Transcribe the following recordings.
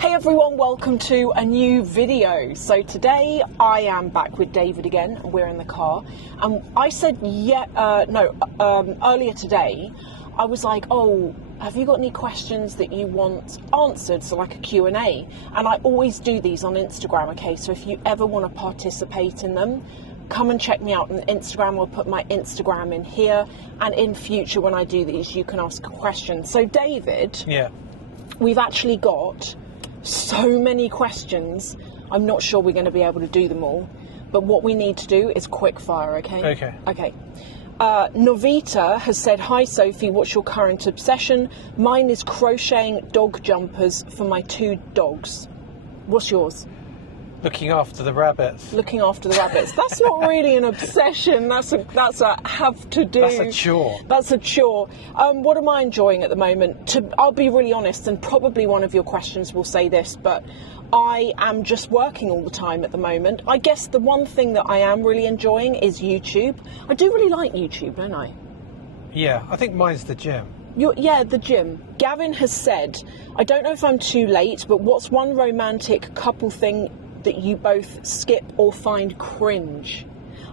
Hey everyone, welcome to a new video. So today I am back with David again. We're in the car, and I said earlier today I was like, oh, have you got any questions that you want answered, so like a Q&A? And I always do these on Instagram, okay? So if you ever want to participate in them, come and check me out on Instagram. I'll put my Instagram in here, and in future when I do these you can ask a question. So David, we've actually got so many questions. I'm not sure we're going to be able to do them all, but what we need to do is quickfire, okay? Okay. Novita has said, hi Sophie, what's your current obsession? Mine is crocheting dog jumpers for my 2 dogs. What's yours? Looking after the rabbits. Looking after the rabbits. That's not really an obsession. That's a have to do. That's a chore. That's a chore. What am I enjoying at the moment? I'll be really honest, and probably one of your questions will say this, but I am just working all the time at the moment. I guess the one thing that I am really enjoying is YouTube. I do really like YouTube, don't I? Yeah, I think mine's the gym. The gym. Gavin has said, I don't know if I'm too late, but what's one romantic couple thing that you both skip or find cringe?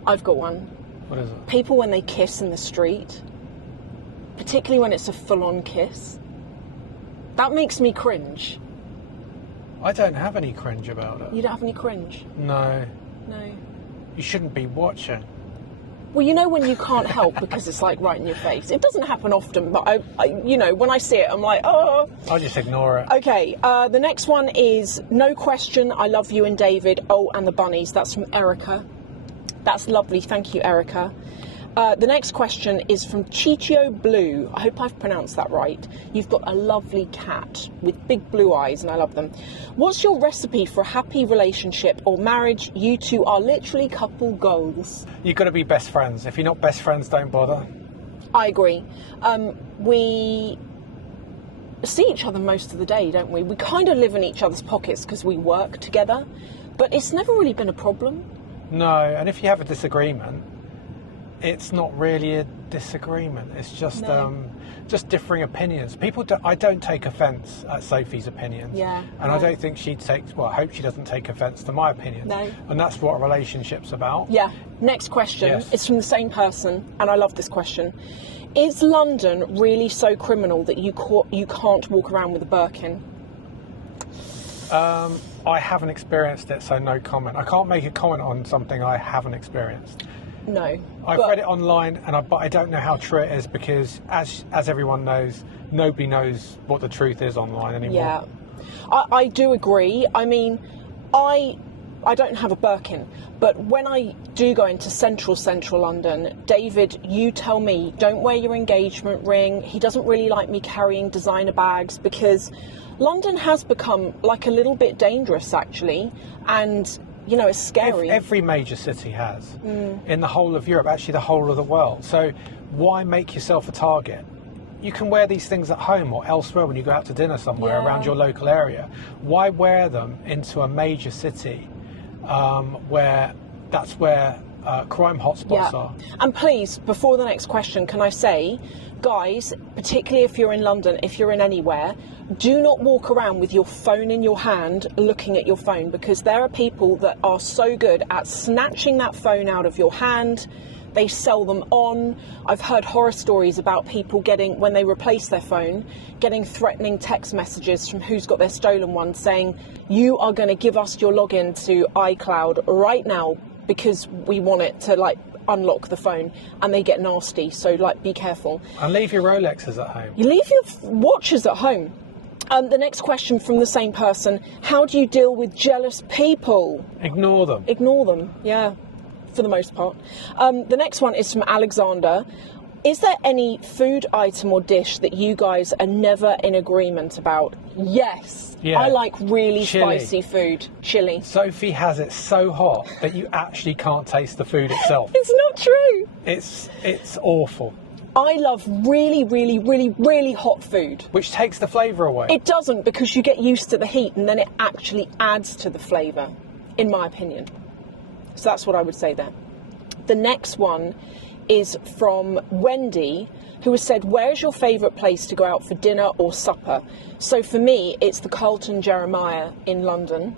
I've got one. What is it? People when they kiss in the street, particularly when it's a full-on kiss. That makes me cringe. I don't have any cringe about it. You don't have any cringe? No. No. You shouldn't be watching. Well, you know when you can't help because it's like right in your face. It doesn't happen often, but I when I see it, I'm like, oh. I'll just ignore it. Okay, the next one is, no question, I love you and David. Oh, and the bunnies. That's from Erica. That's lovely. Thank you, Erica. The next question is from Chichio Blue. I hope I've pronounced that right. You've got a lovely cat with big blue eyes, and I love them. What's your recipe for a happy relationship or marriage? You two are literally couple goals. You've got to be best friends. If you're not best friends, don't bother. I agree. We see each other most of the day, don't we? We kind of live in each other's pockets because we work together, but it's never really been a problem. No, and if you have a disagreement, it's not really a disagreement. It's just differing opinions. I don't take offence at Sophie's opinions. Yeah. And I don't think she takes. Well, I hope she doesn't take offence to my opinion. No. And that's what a relationship's about. Yeah. Next question. Yes. It's from the same person, and I love this question. Is London really so criminal that you can't walk around with a Birkin? I haven't experienced it, so no comment. I can't make a comment on something I haven't experienced. No. I've read it online, but I don't know how true it is because, as everyone knows, nobody knows what the truth is online anymore. Yeah, I do agree. I mean, I don't have a Birkin, but when I do go into central London, David, you tell me, don't wear your engagement ring. He doesn't really like me carrying designer bags because London has become like a little bit dangerous, actually, and you know, it's scary. Every major city has. In the whole of Europe, actually the whole of the world. So why make yourself a target? You can wear these things at home or elsewhere when you go out to dinner somewhere around your local area. Why wear them into a major city where crime hotspots are? And please, before the next question, can I say, guys, particularly if you're in London, if you're in anywhere, do not walk around with your phone in your hand looking at your phone, because there are people that are so good at snatching that phone out of your hand. They sell them on. I've heard horror stories about people getting, when they replace their phone, getting threatening text messages from who's got their stolen one saying, you are going to give us your login to iCloud right now because we want it to unlock the phone, and they get nasty. So be careful. And leave your Rolexes at home. You leave your watches at home. The next question from the same person, how do you deal with jealous people? Ignore them. Ignore them, yeah, for the most part. The next one is from Alexander. Is there any food item or dish that you guys are never in agreement about? Yes. Yeah. I like really spicy food. Chili. Sophie has it so hot that you actually can't taste the food itself. It's not true. It's awful. I love really, really, really, really hot food. Which takes the flavour away. It doesn't, because you get used to the heat and then it actually adds to the flavour, in my opinion. So that's what I would say there. The next one is from Wendy, who has said, where is your favourite place to go out for dinner or supper? So for me, it's the Carlton Jeremiah in London.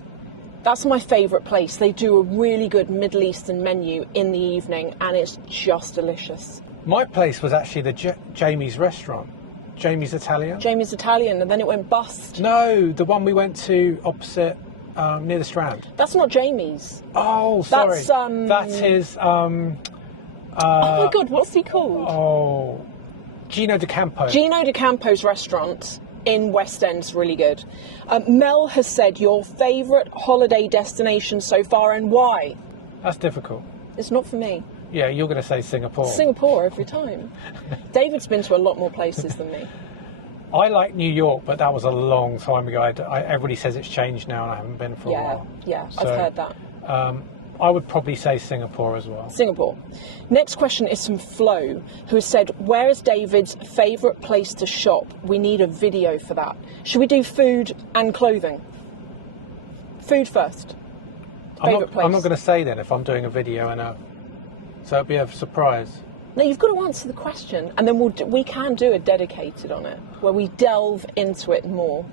That's my favourite place. They do a really good Middle Eastern menu in the evening, and it's just delicious. My place was actually the Jamie's restaurant. Jamie's Italian. Jamie's Italian, and then it went bust. No, the one we went to opposite, near the Strand. That's not Jamie's. Oh, sorry. That's, that is... oh my God, what's he called? Oh, Gino De Campo. Gino De Campo's restaurant in West End's really good. Mel has said, your favourite holiday destination so far and why? That's difficult. It's not for me. Yeah, you're going to say Singapore. Singapore every time. David's been to a lot more places than me. I like New York, but that was a long time ago. Everybody says it's changed now, and I haven't been for a while. Yeah, So, I've heard that. I would probably say Singapore as well. Singapore. Next question is from Flo, who has said, where is David's favourite place to shop? We need a video for that. Should we do food and clothing? Food first. Favourite place. I'm not going to say then if I'm doing a video so it'll be a surprise. No, you've got to answer the question, and then we can do a dedicated on it, where we delve into it more.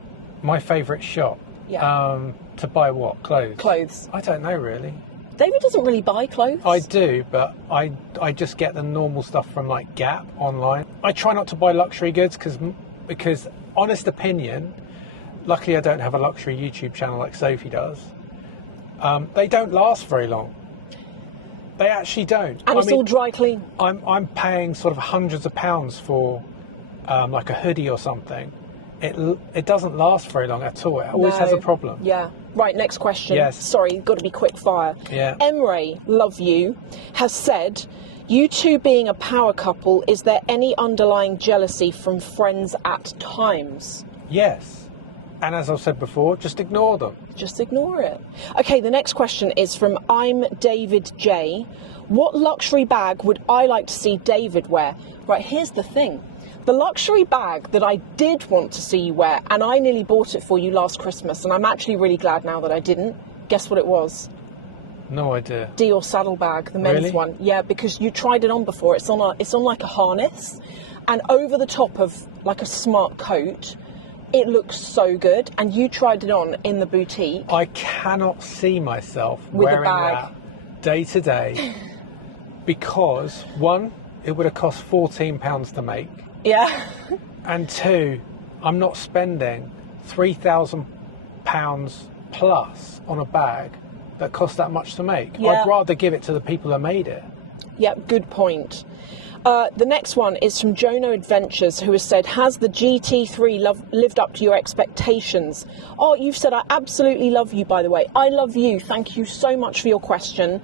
My favourite shop? Yeah. To buy what? Clothes? Clothes. I don't know, really. David doesn't really buy clothes. I do, but I just get the normal stuff from, like, Gap online. I try not to buy luxury goods because, honest opinion, luckily I don't have a luxury YouTube channel like Sophie does, they don't last very long. They actually don't. And it's all dry clean. I'm paying sort of hundreds of pounds for like a hoodie or something. It doesn't last very long at all. It always has a problem. Yeah. Right, next question. Yes. Sorry, got to be quick fire. Yeah. Emre, love you, has said, you two being a power couple, is there any underlying jealousy from friends at times? Yes. And as I've said before, just ignore them. Just ignore it. Okay, the next question is from I'm David J. What luxury bag would I like to see David wear? Right, here's the thing. The luxury bag that I did want to see you wear, and I nearly bought it for you last Christmas, and I'm actually really glad now that I didn't. Guess what it was? No idea. Dior saddlebag, the men's Really? one. Yeah, because you tried it on before. It's on like a harness, and over the top of like a smart coat. It looks so good, and you tried it on in the boutique. I cannot see myself With a wearing bag. that day to day because, one, it would have cost £14 to make, Yeah. and two, I'm not spending £3,000 plus on a bag that costs that much to make. Yeah. I'd rather give it to the people that made it. Yeah, good point. The next one is from Jono Adventures, who has said, has the GT3 lived up to your expectations? Oh, you've said, I absolutely love you, by the way. I love you. Thank you so much for your question.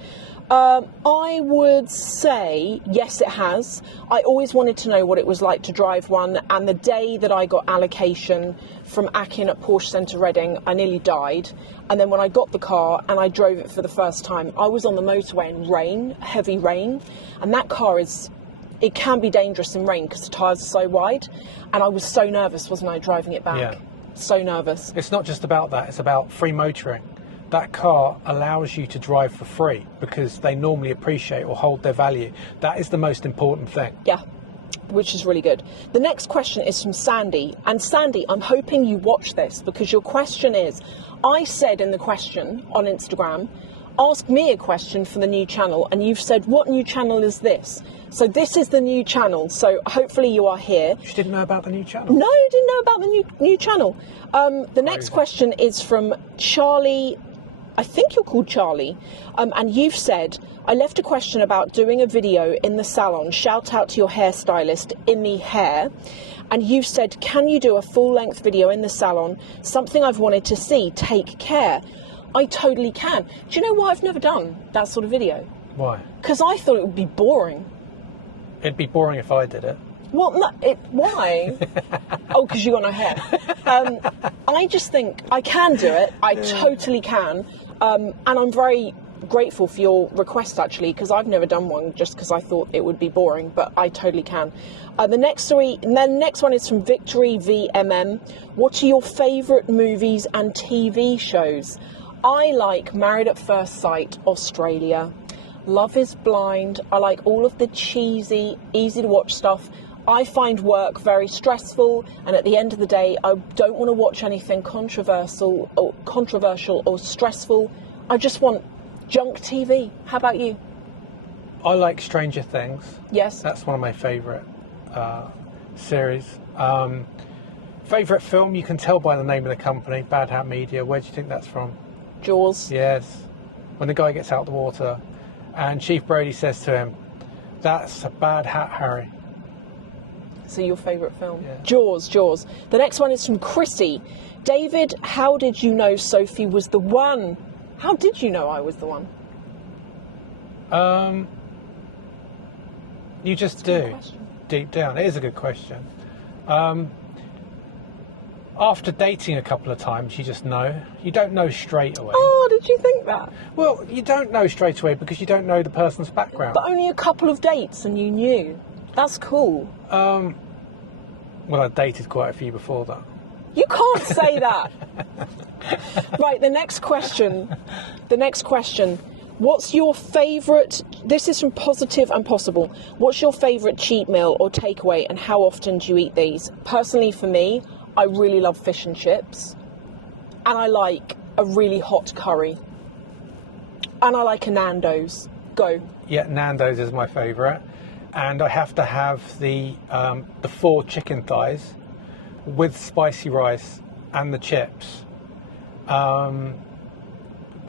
I would say, yes, it has. I always wanted to know what it was like to drive one, and the day that I got allocation from Akin at Porsche Centre Reading, I nearly died. And then when I got the car and I drove it for the first time, I was on the motorway in rain, heavy rain, and that car it can be dangerous in rain because the tyres are so wide, and I was so nervous, wasn't I, driving it back? Yeah. So nervous. It's not just about that, it's about free motoring. That car allows you to drive for free because they normally appreciate or hold their value. That is the most important thing. Yeah, which is really good. The next question is from Sandy. And Sandy, I'm hoping you watch this because your question is, I said in the question on Instagram, ask me a question for the new channel, and you've said, what new channel is this? So this is the new channel, so hopefully you are here. You didn't know about the new channel? No, you didn't know about the new channel. The next question is from Charlie. I think you're called Charlie, and you've said, I left a question about doing a video in the salon, shout out to your hairstylist in the hair, and you've said, can you do a full-length video in the salon, something I've wanted to see, take care. I totally can. Do you know why I've never done that sort of video? Why? Because I thought it would be boring. It'd be boring if I did it. Well, no, why? Oh, because you got no hair. I just think I can do it. I totally can. And I'm very grateful for your request, actually, because I've never done one just because I thought it would be boring, but I totally can. The next one is from Victory VMM. What are your favourite movies and TV shows? I like Married at First Sight, Australia. Love is Blind. I like all of the cheesy, easy to watch stuff. I find work very stressful, and at the end of the day, I don't want to watch anything controversial or stressful. I just want junk TV. How about you? I like Stranger Things. Yes. That's one of my favourite series. Favourite film, you can tell by the name of the company, Bad Hat Media. Where do you think that's from? Jaws. Yes. When the guy gets out of the water and Chief Brody says to him, "That's a bad hat, Harry." So your favourite film? Yeah. Jaws. The next one is from Chrissy. David, how did you know Sophie was the one? How did you know I was the one? You just do, deep down. It is a good question. After dating a couple of times, you just know. You don't know straight away. Oh, did you think that? Well, you don't know straight away because you don't know the person's background. But only a couple of dates and you knew. That's cool. Well, I dated quite a few before that. You can't say that. Right, the next question. What's your favourite, this is from Positive and Possible, what's your favourite cheat meal or takeaway and how often do you eat these? Personally for me, I really love fish and chips. And I like a really hot curry. And I like a Nando's. Go. Yeah, Nando's is my favourite. And I have to have the 4 chicken thighs with spicy rice and the chips. But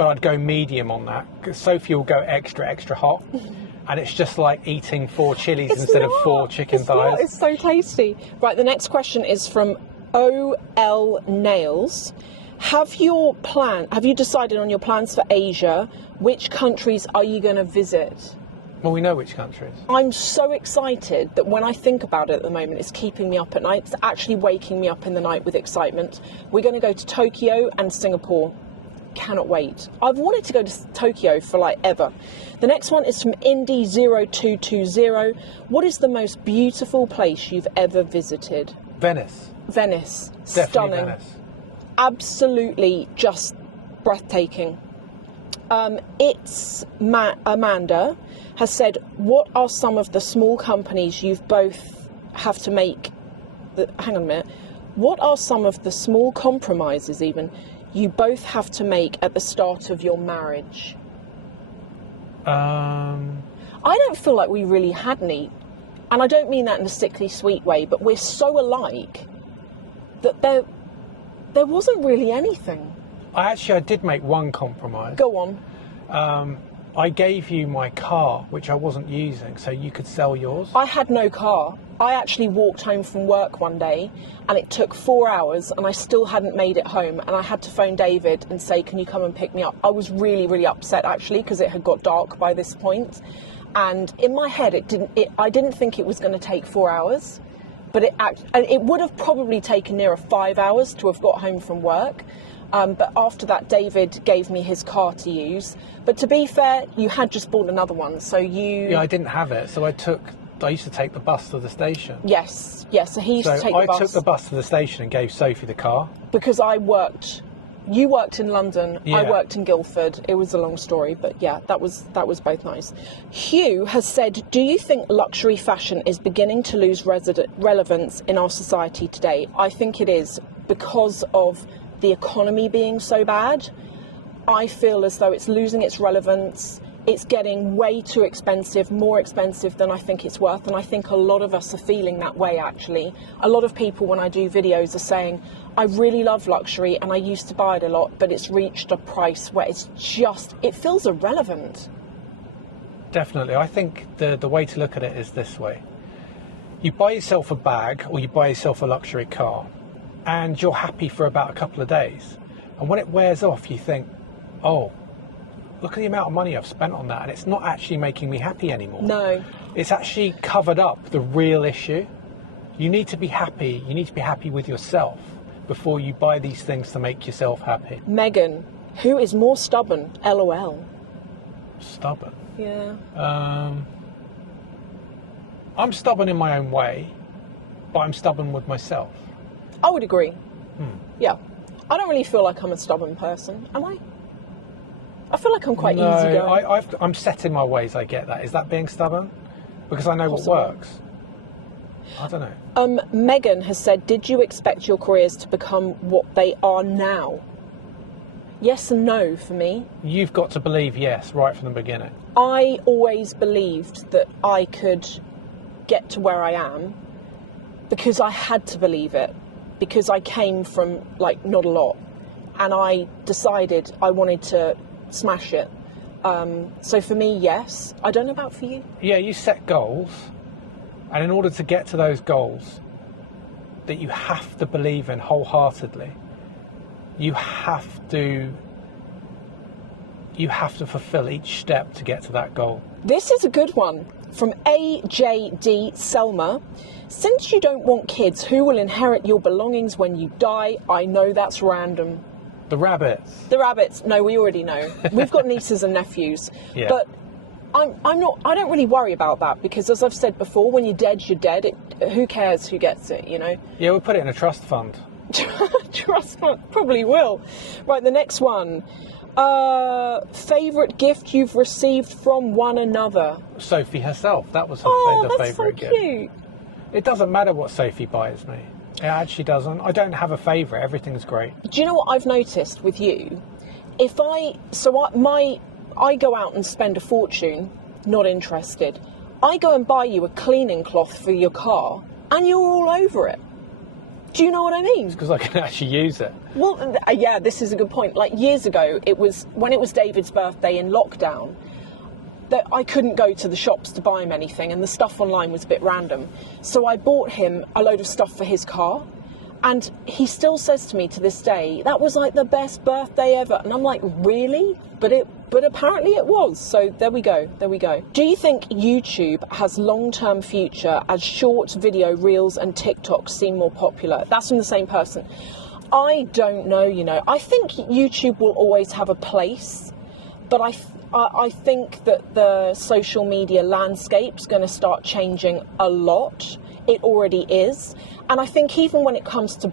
I'd go medium on that, because Sophie will go extra hot. And it's just like eating 4 chilies instead of 4 chicken thighs. It's so tasty. Right, the next question is from OL Nails. Have you decided on your plans for Asia? Which countries are you going to visit? Well, we know which countries. I'm so excited that when I think about it at the moment, it's keeping me up at night. It's actually waking me up in the night with excitement. We're going to go to Tokyo and Singapore. Cannot wait. I've wanted to go to Tokyo for like ever. The next one is from Indy0220. What is the most beautiful place you've ever visited? Venice. Venice. Definitely Stunning. Venice. Absolutely just breathtaking. Amanda has said, what are some of the small companies you've both have to make? Hang on a minute. What are some of the small compromises even you both have to make at the start of your marriage? I don't feel like we really had any. And I don't mean that in a sickly sweet way, but we're so alike that there wasn't really anything. I did make one compromise. Go on. I gave you my car, which I wasn't using, so you could sell yours. I had no car. I actually walked home from work one day and it took 4 hours and I still hadn't made it home, and I had to phone David and say, can you come and pick me up? I was really, really upset actually, because it had got dark by this point. And in my head, I didn't think it was going to take 4 hours, but it would have probably taken nearer 5 hours to have got home from work. But after that, David gave me his car to use. But to be fair, you had just bought another one, so you... Yeah, I didn't have it, so I used to take the bus to the station. Yes, so he used to take the bus. I took the bus to the station and gave Sophie the car. Because you worked in London, yeah. I worked in Guildford. It was a long story, but yeah, that was both nice. Hugh has said, do you think luxury fashion is beginning to lose relevance in our society today? I think it is, because of the economy being so bad. I feel as though it's losing its relevance. It's getting way too expensive, more expensive than I think it's worth. And I think a lot of us are feeling that way, actually. A lot of people, when I do videos, are saying, I really love luxury and I used to buy it a lot, but it's reached a price where it feels irrelevant. Definitely. I think the way to look at it is this way. You buy yourself a bag or you buy yourself a luxury car, and you're happy for about a couple of days. And when it wears off, you think, oh, look at the amount of money I've spent on that, and it's not actually making me happy anymore. No. It's actually covered up the real issue. You need to be happy. You need to be happy with yourself before you buy these things to make yourself happy. Megan, who is more stubborn? LOL. Stubborn? Yeah. I'm stubborn in my own way, but I'm stubborn with myself. I would agree. Yeah. I don't really feel like I'm a stubborn person, am I? I feel like I'm quite No, easygoing. I'm set in my ways. I get that. Is that being stubborn? Because I know Possible. what works. I don't know. Megan has said, did you expect your careers to become what they are now? Yes and no for me. You've got to believe yes right from the beginning. I always believed that I could get to where I am because I had to believe it, because I came from, like, not a lot. And I decided I wanted to smash it. So for me, yes. I don't know about for you. Yeah, you set goals, and in order to get to those goals that you have to believe in wholeheartedly, you have to fulfill each step to get to that goal. This is a good one from AJD Selma. Since you don't want kids, who will inherit your belongings when you die? I know that's random. The rabbits. The rabbits. No, we already know. We've got nieces and nephews. Yeah. But I don't really worry about that, because as I've said before, when you're dead, you're dead. Who cares who gets it, you know? Yeah, we'll put it in a trust fund. Trust fund, probably will. Right, the next one. Favourite gift you've received from one another? Sophie herself. That was her that's favourite so gift. cute. It doesn't matter what Sophie buys me. It actually doesn't. I don't have a favourite. Everything's great. Do you know what I've noticed with you? I go out and spend a fortune, not interested. I go and buy you a cleaning cloth for your car, and you're all over it. Do you know what I mean? It's because I can actually use it. Well, yeah, this is a good point. Like, years ago, when it was David's birthday in lockdown, that I couldn't go to the shops to buy him anything, and the stuff online was a bit random. So I bought him a load of stuff for his car, and he still says to me to this day, that was like the best birthday ever. And I'm like, really? But apparently it was. So there we go. Do you think YouTube has long-term future as short video reels and TikToks seem more popular? That's from the same person. I don't know, you know. I think YouTube will always have a place, but I think that the social media landscape's going to start changing a lot. It already is. And I think even when it comes to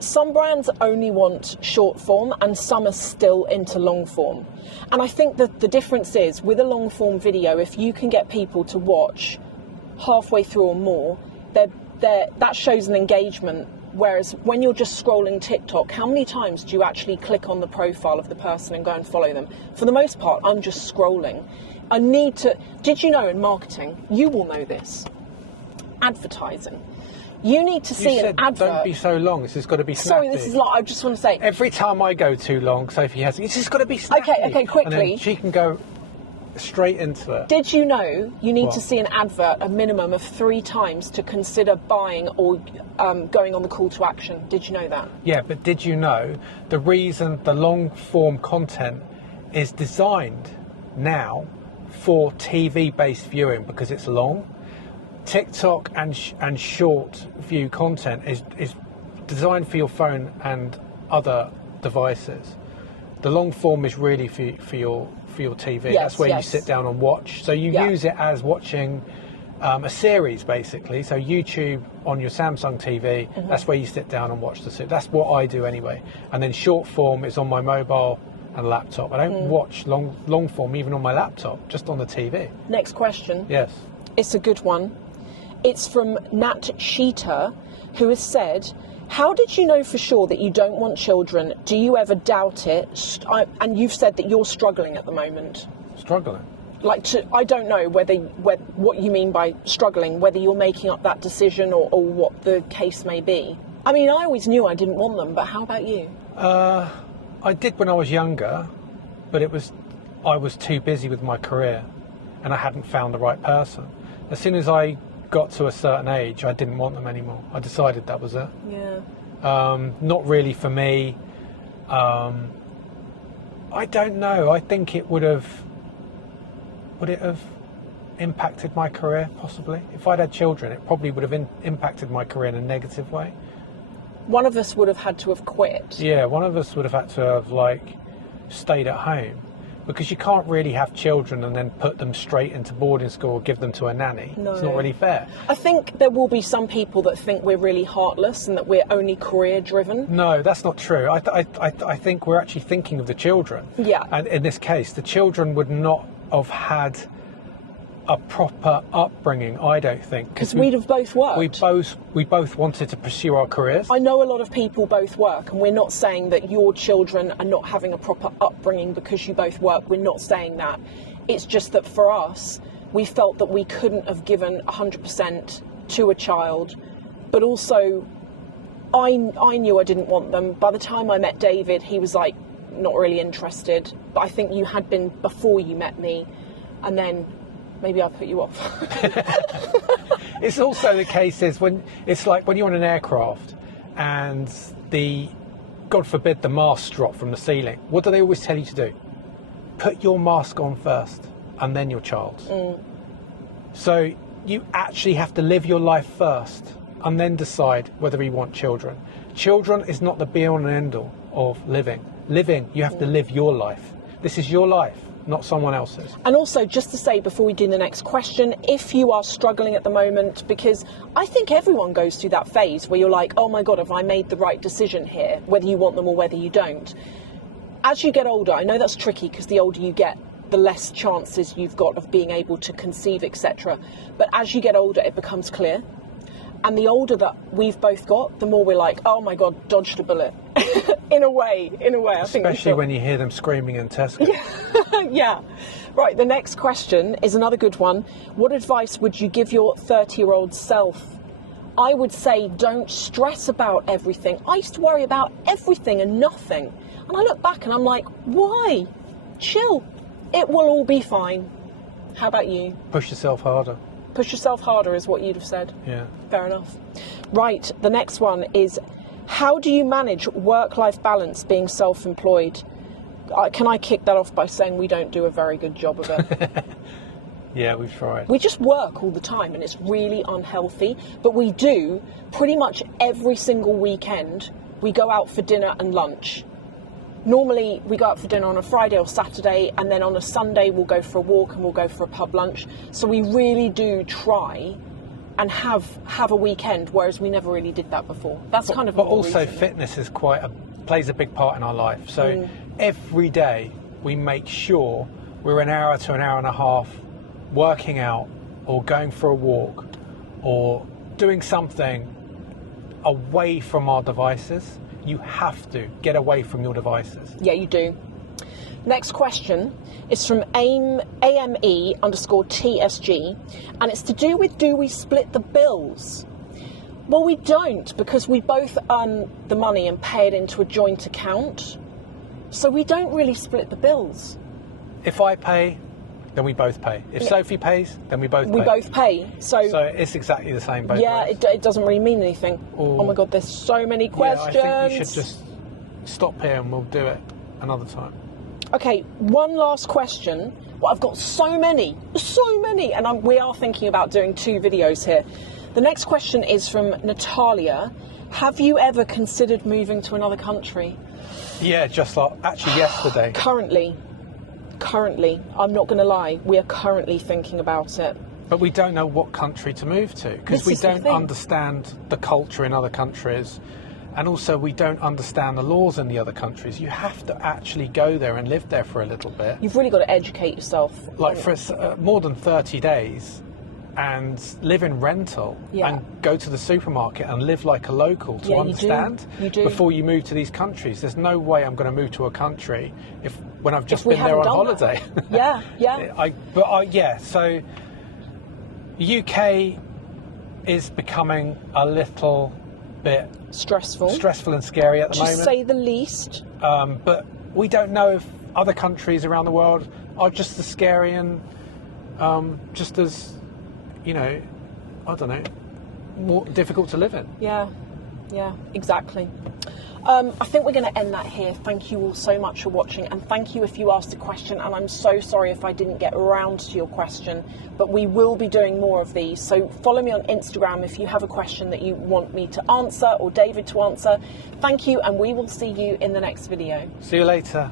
some brands only want short form, and some are still into long form. And I think that the difference is, with a long form video, if you can get people to watch halfway through or more, that shows an engagement. Whereas when you're just scrolling TikTok, how many times do you actually click on the profile of the person and go and follow them? For the most part, I'm just scrolling. Did you know, in marketing, you will know this, advertising, you need to see an advert. Don't be so long, this has got to be snappy. Sorry, this is I just want to say. Every time I go too long, Sophie has, it's just got to be snappy. Okay, quickly. And then she can go straight into it. Did you know you need to see an advert a minimum of 3 times to consider buying or going on the call to action? Did you know that? Yeah, but did you know the reason the long form content is designed now for TV-based viewing? Because it's long. TikTok and short view content is designed for your phone and other devices. The long form is really for your TV. Yes, that's where you sit down and watch. So you use it as watching a series, basically. So YouTube on your Samsung TV, that's where you sit down and watch the series. That's what I do anyway. And then short form is on my mobile and laptop. I don't watch long form even on my laptop, just on the TV. Next question. Yes. It's a good one. It's from Nat Sheeter, who has said, how did you know for sure that you don't want children? Do you ever doubt it? And you've said that you're struggling at the moment. Struggling? I don't know what you mean by struggling, whether you're making up that decision or what the case may be. I mean, I always knew I didn't want them, but how about you? I did when I was younger, but I was too busy with my career and I hadn't found the right person. As soon as I got to a certain age, I didn't want them anymore. I decided that was it. Yeah. Not really for me. I don't know. I think would it have impacted my career, possibly? If I'd had children, it probably would have impacted my career in a negative way. One of us would have had to have quit. Yeah, one of us would have had to have, stayed at home. because you can't really have children and then put them straight into boarding school or give them to a nanny. No. It's not really fair. I think there will be some people that think we're really heartless and that we're only career driven. No, that's not true. I think we're actually thinking of the children. Yeah. And in this case, the children would not have had a proper upbringing, I don't think. Because we'd have both worked. We both wanted to pursue our careers. I know a lot of people both work, and we're not saying that your children are not having a proper upbringing because you both work. We're not saying that. It's just that for us, we felt that we couldn't have given 100% to a child, but also I knew I didn't want them. By the time I met David, he was like, not really interested, but I think you had been before you met me, and then maybe I put you off. It's also the case is when it's like when you're on an aircraft and God forbid, the masks drop from the ceiling. What do they always tell you to do? Put your mask on first and then your child's. So you actually have to live your life first and then decide whether you want children. Children is not the be all and end all of living. You have to live your life. This is your life, not someone else's. And also, just to say before we do the next question, if you are struggling at the moment, because I think everyone goes through that phase where you're like, oh my God, have I made the right decision here, whether you want them or whether you don't. As you get older, I know that's tricky because the older you get, the less chances you've got of being able to conceive, etc. But as you get older, it becomes clear. And the older that we've both got, the more we're like, oh my God, dodged a bullet. in a way, I think. Especially when you hear them screaming in Tesco. Yeah. Right, the next question is another good one. What advice would you give your 30-year-old self? I would say don't stress about everything. I used to worry about everything and nothing. And I look back and I'm like, why? Chill. It will all be fine. How about you? Push yourself harder. Push yourself harder is what you'd have said. Yeah. Fair enough. Right, the next one is, how do you manage work-life balance being self-employed? Can I kick that off by saying we don't do a very good job of it? Yeah, we've tried. We just work all the time and it's really unhealthy, but we do pretty much every single weekend. We go out for dinner and lunch. Normally we go out for dinner on a Friday or Saturday, and then on a Sunday we'll go for a walk and we'll go for a pub lunch. So we really do try and have a weekend, whereas we never really did that before. That's kind of. But also fitness is plays a big part in our life. So every day we make sure we're an hour to an hour and a half working out or going for a walk or doing something away from our devices. You have to get away from your devices. Yeah, you do. Next question is from AME_TSG, and it's to do with, do we split the bills? Well, we don't, because we both earn the money and pay it into a joint account. So we don't really split the bills. If I pay, then we both pay. If Sophie pays, then we both pay. We both pay. So it's exactly the same both ways. It doesn't really mean anything. Oh my God, there's so many questions. Yeah, I think we should just stop here and we'll do it another time. Okay, one last question. Well, I've got so many, and we are thinking about doing 2 videos here. The next question is from Natalia. Have you ever considered moving to another country? Yeah, just like actually yesterday. Currently, I'm not going to lie, we are currently thinking about it. But we don't know what country to move to, because we don't understand the culture in other countries, and also we don't understand the laws in the other countries. You have to actually go there and live there for a little bit. You've really got to educate yourself. Like for more than 30 days, and live in rental, and go to the supermarket and live like a local to understand you do. Before you move to these countries. There's no way I'm going to move to a country when I've just been there on holiday. So UK is becoming a little bit stressful and scary at the moment, to say the least. But we don't know if other countries around the world are just as scary and just as, I don't know, more difficult to live in. Yeah, exactly. I think we're going to end that here. Thank you all so much for watching, and thank you if you asked a question, and I'm so sorry if I didn't get around to your question, but we will be doing more of these. So follow me on Instagram if you have a question that you want me to answer or David to answer. Thank you, and we will see you in the next video. See you later.